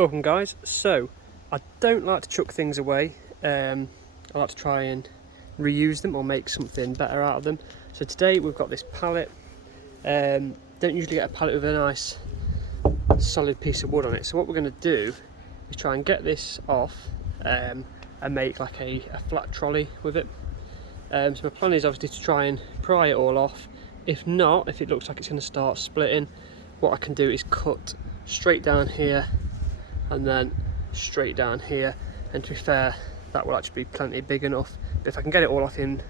Welcome guys. So I don't like to chuck things away. I like to try and reuse them or make something better out of them. So today we've got this pallet. Don't usually get a pallet with a nice solid piece of wood on it. So what we're going to do is try and get this off and make like a flat trolley with it. So my plan is obviously to try and pry it all off. If not, if it looks like it's going to start splitting, what I can do is cut straight down here and then straight down here, and to be fair, that will actually be plenty big enough. But if I can get it all off in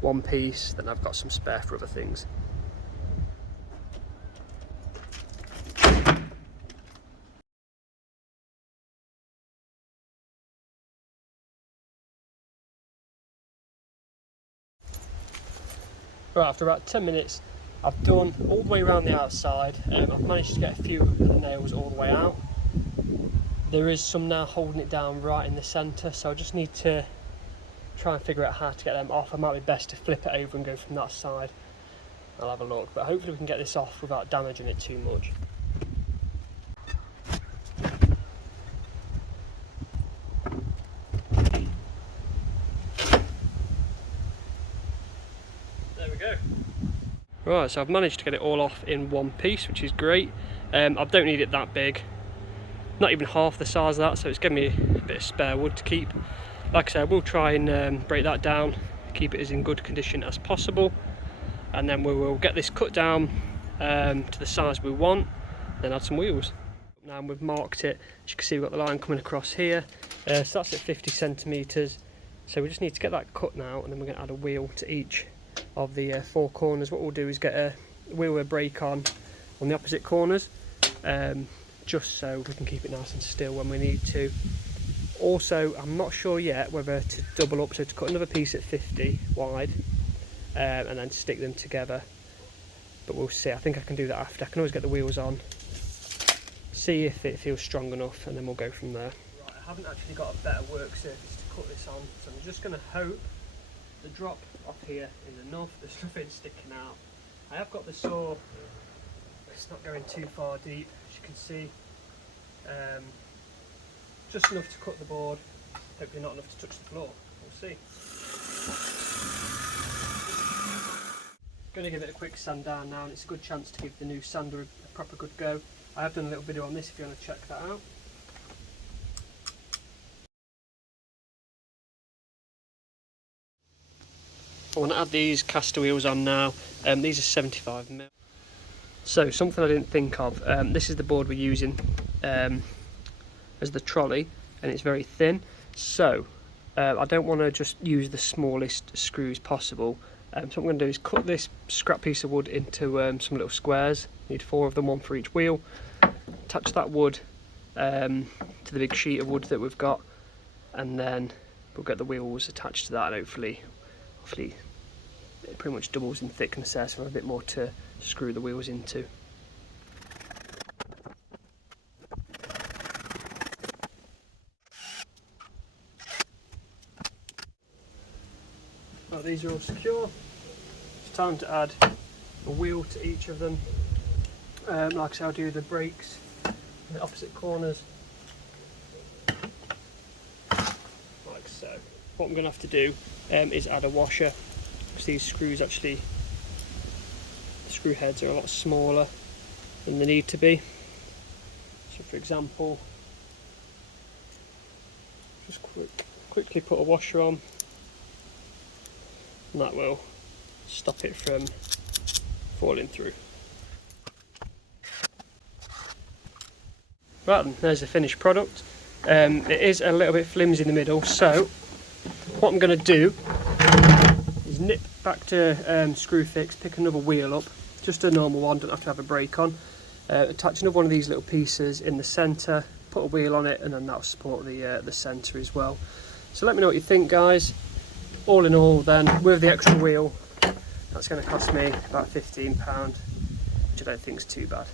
one piece, then I've got some spare for other things. Right, after about 10 minutes, I've done all the way around the outside. I've managed to get a few of the nails all the way out. There is some now holding it down right in the centre, so I just need to try and figure out how to get them off. It might be best to flip it over and go from that side. I'll have a look, but hopefully we can get this off without damaging it too much. There we go. Right, so I've managed to get it all off in one piece, which is great. I don't need it that big. Not even half the size of that, so it's giving me a bit of spare wood to keep. Like I said, we'll try and break that down, keep it as in good condition as possible, and then we will get this cut down to the size we want, then add some wheels. Now we've marked it, as you can see we've got the line coming across here, so that's at 50 centimetres, so we just need to get that cut now, and then we're going to add a wheel to each of the four corners. What we'll do is get a wheel with a brake on the opposite corners, just so we can keep it nice and still when we need to. Also, I'm not sure yet whether to double up, so to cut another piece at 50 wide and then stick them together, but we'll see. I think I can do that after. I can always get the wheels on, see if it feels strong enough, and then we'll go from there. Right, I haven't actually got a better work surface to cut this on, so I'm just going to hope the drop off here is enough. There's nothing sticking out. I have got the saw, it's not going too far deep, as you can see. Just enough to cut the board, hopefully not enough to touch the floor. We'll see. Going to give it a quick sand down now, and it's a good chance to give the new sander a proper good go. I have done a little video on this if you want to check that out. I want to add these caster wheels on now. These are 75mm. So something I didn't think of, this is the board we're using as the trolley, and it's very thin, so I don't want to just use the smallest screws possible. So what I'm going to do is cut this scrap piece of wood into some little squares. Need 4 of them, 1 for each wheel. Attach that wood to the big sheet of wood that we've got, and then we'll get the wheels attached to that, and hopefully it pretty much doubles in thickness there, so we'll have a bit more to screw the wheels into. Well, these are all secure. It's time to add a wheel to each of them. Like I said, I'll do the brakes in the opposite corners, like so. What I'm going to have to do is add a washer, because these screws actually, the screw heads are a lot smaller than they need to be. So for example, just quickly put a washer on, and that will stop it from falling through. Right then, there's the finished product. It is a little bit flimsy in the middle, so what I'm going to do is nip back to Screwfix, pick another wheel up, just a normal one, don't have to have a brake on, attach another one of these little pieces in the centre, put a wheel on it, and then that'll support the centre as well. So let me know what you think, guys. All in all then, with the extra wheel, that's going to cost me about £15, which I don't think is too bad.